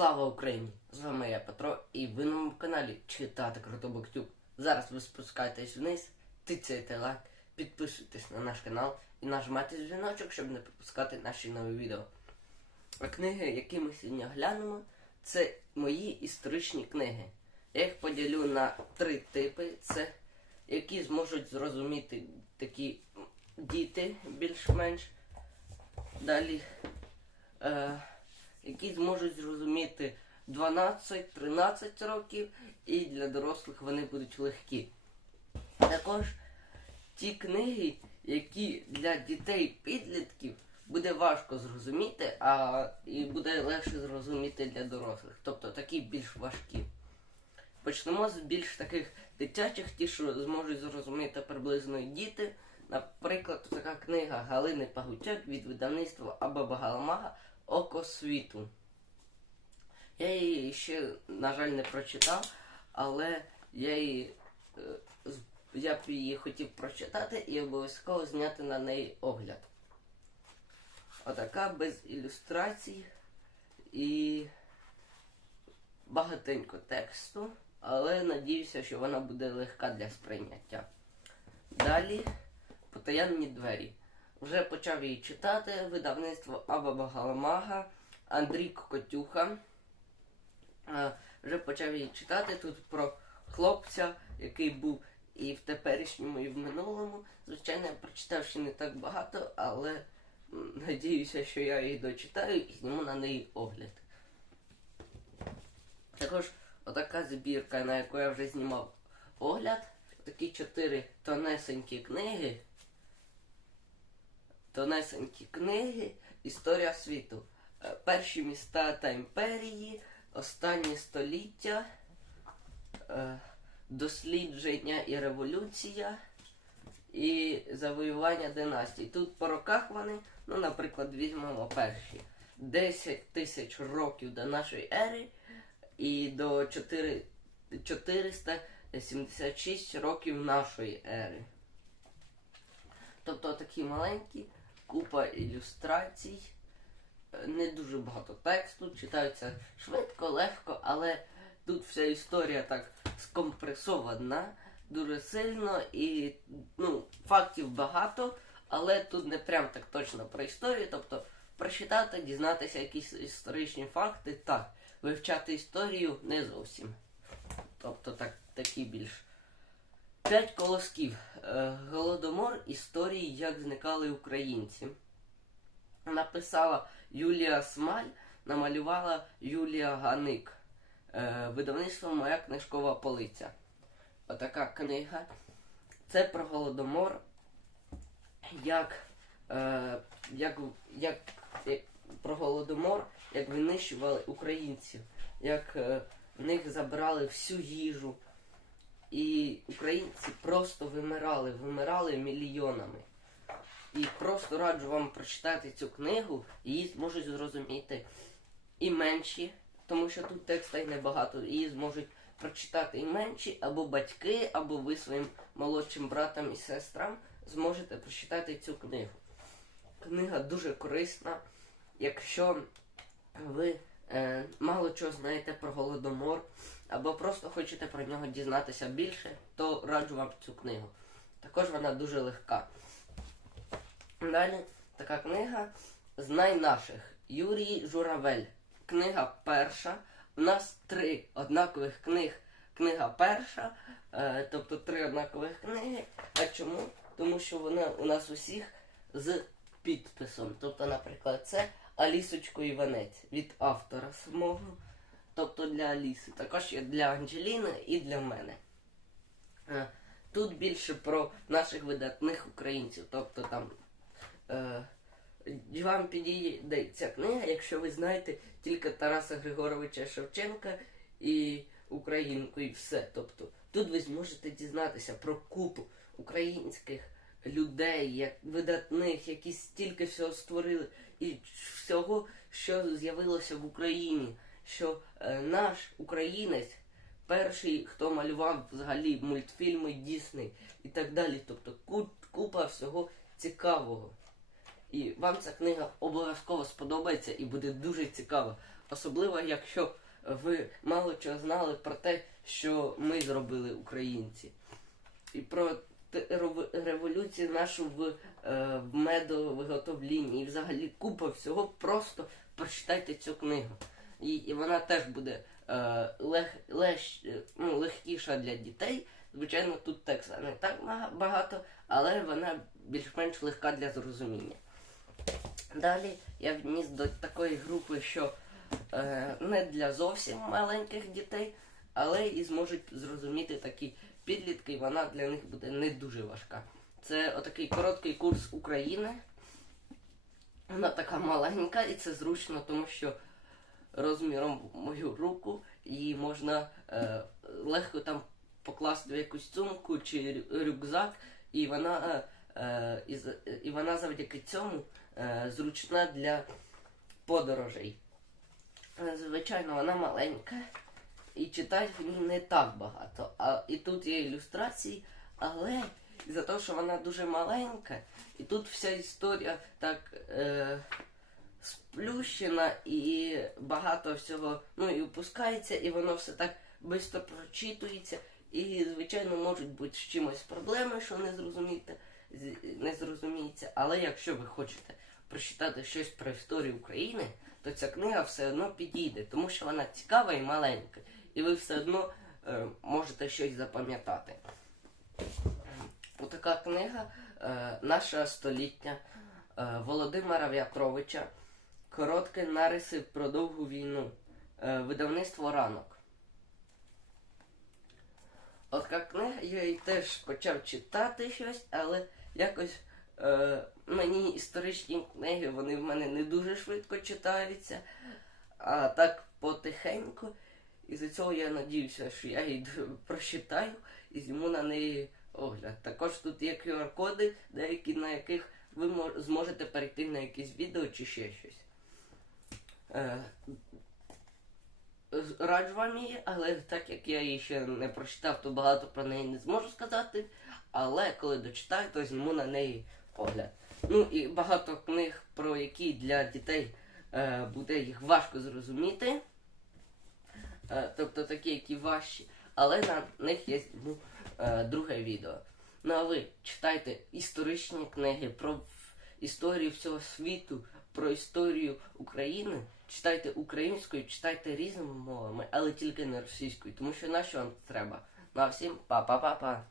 Слава Україні! З вами я Петро і ви на моєму каналі Читати Круто Буктюб. Зараз ви спускаєтесь вниз, тицяйте лайк, підписуйтесь на наш канал і нажимайте дзвіночок, щоб не пропускати наші нові відео. А книги, які ми сьогодні глянемо, це мої історичні книги. Я їх поділю на три типи. Це які зможуть зрозуміти такі діти більш-менш. Далі. Е, які зможуть зрозуміти 12-13 років, і для дорослих вони будуть легкі. Також ті книги, які для дітей-підлітків буде важко зрозуміти, а і буде легше зрозуміти для дорослих. Тобто такі більш важкі. Почнемо з більш таких дитячих, ті, що зможуть зрозуміти приблизно діти. Наприклад, така книга Галини Пагутяк від видавництва Аба Галамага Око світу. Я її ще, на жаль, не прочитав, але я її, е, я б її хотів прочитати і обов'язково зняти на неї огляд. Отака без ілюстрацій і багатенько тексту, але надіюся, що вона буде легка для сприйняття. Далі потаємні двері. Вже почав її читати видавництво Аба Багаламага, Андрій Кокотюха. Е, Вже почав її читати тут про хлопця, який був і в теперішньому, і в минулому. Звичайно, я прочитав ще не так багато, але надіюся, що я її дочитаю і зніму на неї огляд. Також отака збірка, на яку я вже знімав огляд. Такі чотири тонесенькі книги. Тонесенькі книги. Історія світу. Е, Перші міста та імперії, останнє століття, е, дослідження і революція і завоювання династій. Тут по роках вони, ну, наприклад, візьмемо перші 10 тисяч років до нашої ери і до 4, 476 років нашої ери. Тобто такі маленькі, купа ілюстрацій, не дуже багато тексту, читаються швидко, легко, але тут вся історія так скомпресована дуже сильно і ну, фактів багато, але тут не прям так точно про історію. Тобто прочитати, дізнатися якісь історичні факти, так. Вивчати історію не зовсім. Тобто так, такі більш. П'ять колосків. Е, Голодомор історії, як зникали українці. Написала Юлія Смаль, намалювала Юлія Ганик. Е, Видавництво Моя книжкова полиця. Отака книга. Це про голодомор. Як, е, як, як, як про голодомор, як винищували українців, як в них забрали всю їжу. І українці просто вимирали, вимирали мільйонами. І просто раджу вам прочитати цю книгу, її зможуть зрозуміти і менші, тому що тут текста небагато, її зможуть прочитати і менші, або батьки, або ви своїм молодшим братам і сестрам зможете прочитати цю книгу. Книга дуже корисна, якщо ви е, мало чого знаєте про голодомор, або просто хочете про нього дізнатися більше, то раджу вам цю книгу. Також вона дуже легка. Далі така книга Знай наших Юрій Журавель. Книга перша. У нас три однакових книг. Книга перша, е, тобто три однакових книги. А чому? Тому що вона у нас усіх з підписом. Тобто, наприклад, це Алісочко Іванець від автора самого. Тобто для Аліси. Також є для Анджеліни і для мене. Е, Тут більше про наших видатних українців. Тобто там е, вам підійде ця книга, якщо ви знаєте тільки Тараса Григоровича Шевченка і Українку, і все. Тобто тут ви зможете дізнатися про купу українських людей, як видатних, які стільки всього створили, і всього, що з'явилося в Україні, що е, наш українець. Перший, хто малював взагалі мультфільми Дісней і так далі. Тобто ку- купа всього цікавого. І вам ця книга обов'язково сподобається і буде дуже цікава. Особливо, якщо ви мало чого знали про те, що ми зробили українці. І про революцію нашу в, е, в медовиготовлінні. І взагалі купа всього. Просто прочитайте цю книгу. І, і вона теж буде е, лег, леж, е, ну, легкіша для дітей. Звичайно, тут текста не так багато, але вона більш-менш легка для зрозуміння. Далі я вніс до такої групи, що е, не для зовсім маленьких дітей, але і зможуть зрозуміти такі підлітки, і вона для них буде не дуже важка. Це отакий короткий курс України. Вона така маленька, і це зручно, тому що розміром мою руку її можна е, легко там покласти в якусь сумку чи рюкзак, і вона, е, е, і, і вона завдяки цьому е, зручна для подорожей. Е, Звичайно, вона маленька і читати не так багато. А, і тут є ілюстрації, але за те, що вона дуже маленька, і тут вся історія так е, сплющена і багато всього ну, і опускається, і воно все так швидко прочитується. І, звичайно, можуть бути з чимось проблеми, що не зрозумієте, не зрозуміється. Але якщо ви хочете прочитати щось про історію України, то ця книга все одно підійде, тому що вона цікава і маленька, і ви все одно е, можете щось запам'ятати. Отака книга е, наша століття е, Володимира В'ятровича. Короткі нариси про довгу війну. Е, видавництво ранок. Отака книга, я її теж почав читати щось, але якось е, мені історичні книги, вони в мене не дуже швидко читаються, а так потихеньку. І за цього я надіюся, що я її прочитаю і зніму на неї огляд. Також тут є QR-коди, деякі на яких ви зможете перейти на якесь відео чи ще щось. Е, Раджу вам її, але так як я її ще не прочитав, то багато про неї не зможу сказати. Але коли дочитаю, то зніму на неї огляд. Ну і багато книг, про які для дітей е, буде їх важко зрозуміти. Е, тобто такі, які важчі, але на них є ну, е, друге відео. Ну а ви читайте історичні книги про історію всього світу, про історію України. Читайте українською, читайте різними мовами, але тільки не російською, тому що на що вам треба? Ну а всім па-па-па-па.